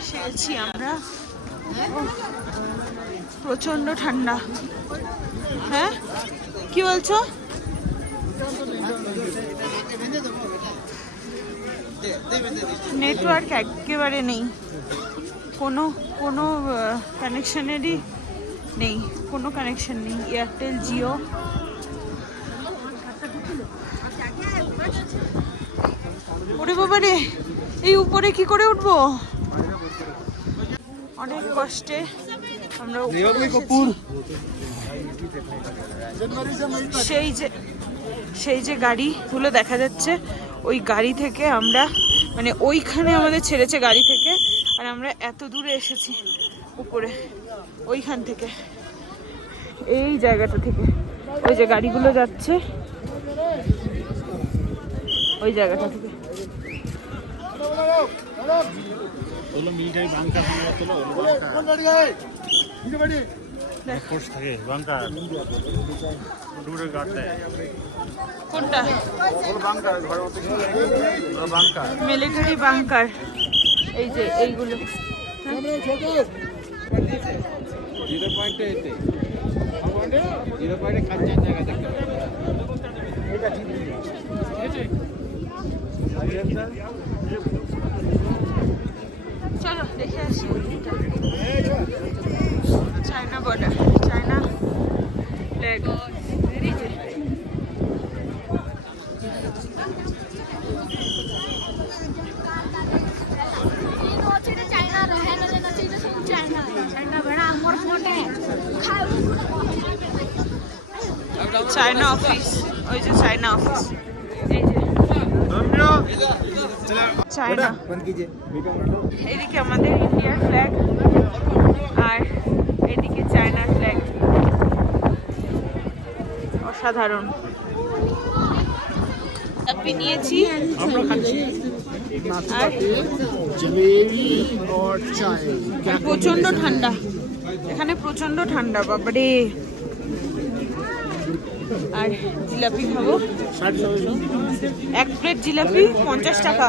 এসে গেছি আমরা। প্রচন্ড ঠান্ডা। হ্যাঁ কি বলছো? নেটওয়ার্ক একেবারে নেই, কোনো কোনো কানেকশনেরই নেই, কোনো কানেকশন নেই। এয়ারটেল, জিও। ওরে বাবা রে, এই উপরে কি করে উঠবো? অনেক কষ্টে আমরা সেই যে গাড়িগুলো দেখা যাচ্ছে, ওই গাড়ি থেকে আমরা মানে ওইখানে আমাদের ছেড়েছে গাড়ি থেকে, আর আমরা এত দূরে এসেছি উপরে ওইখান থেকে, এই জায়গাটা থেকে। ওই যে গাড়িগুলো যাচ্ছে ওই জায়গাটা থেকে। কোনটা? Military bunker. এই যে এইগুলো চলো দেখে আসি। China border, China flag. China office, ওই যে চায়না অফিস, এই যে চায়না। এদিকে আমাদের ইন্ডিয়ার ফ্ল্যাগ আর এদিকে চায়নার ফ্ল্যাগ। অসাধারণ। আপনি নিয়েছি আর প্রচন্ড ঠান্ডা এখানে, প্রচন্ড ঠান্ডা বাবারে। আর জিলাপি খাবো, এক প্লেট জিলাপি 50 টাকা,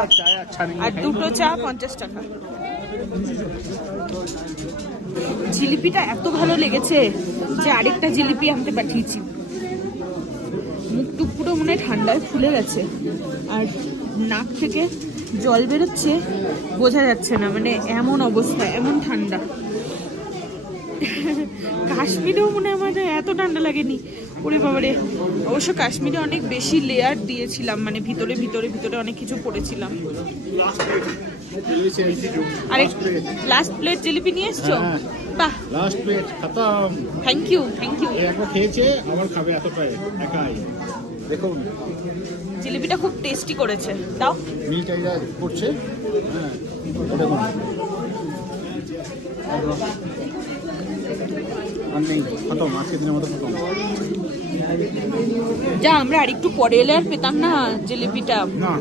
আর দুটো চা 50 টাকা। জিলিপিটা এত ভালো লেগেছে যে আরেকটা জিলিপি আনতে পাঠিয়েছি। মুখটুক পুরো মনে হয় ঠান্ডায় ফুলে গেছে, আর নাক থেকে জল বেরোচ্ছে, বোঝা যাচ্ছে না, মানে এমন অবস্থা, এমন ঠান্ডা। কাশ্মীরেও মনে হয় আমার এত ঠান্ডা লাগেনি। ওরে বাবারে, অবশ্য কাশ্মীরে অনেক বেশি লেয়ার দিয়েছিলাম, মানে ভিতরে ভিতরে ভিতরে অনেক কিছু পড়েছিলাম। আরে লাস্ট প্লেট জিলিপি নিয়ে এসছো? বাহ, লাস্ট প্লেট খতম। Thank you, thank you. একবার খেয়েছে, আবার খাবে এতটাই একাই। দেখুন জিলিপিটা খুব টেস্টি করেছে। দাও, মিলটা করছে। হ্যাঁ দেখুন, আর নেই, খতম, আজকের দিনের মতো খতম। যা, আমরা আরেকটু পরে এলে আর পেতাম না জিলিপিটা। না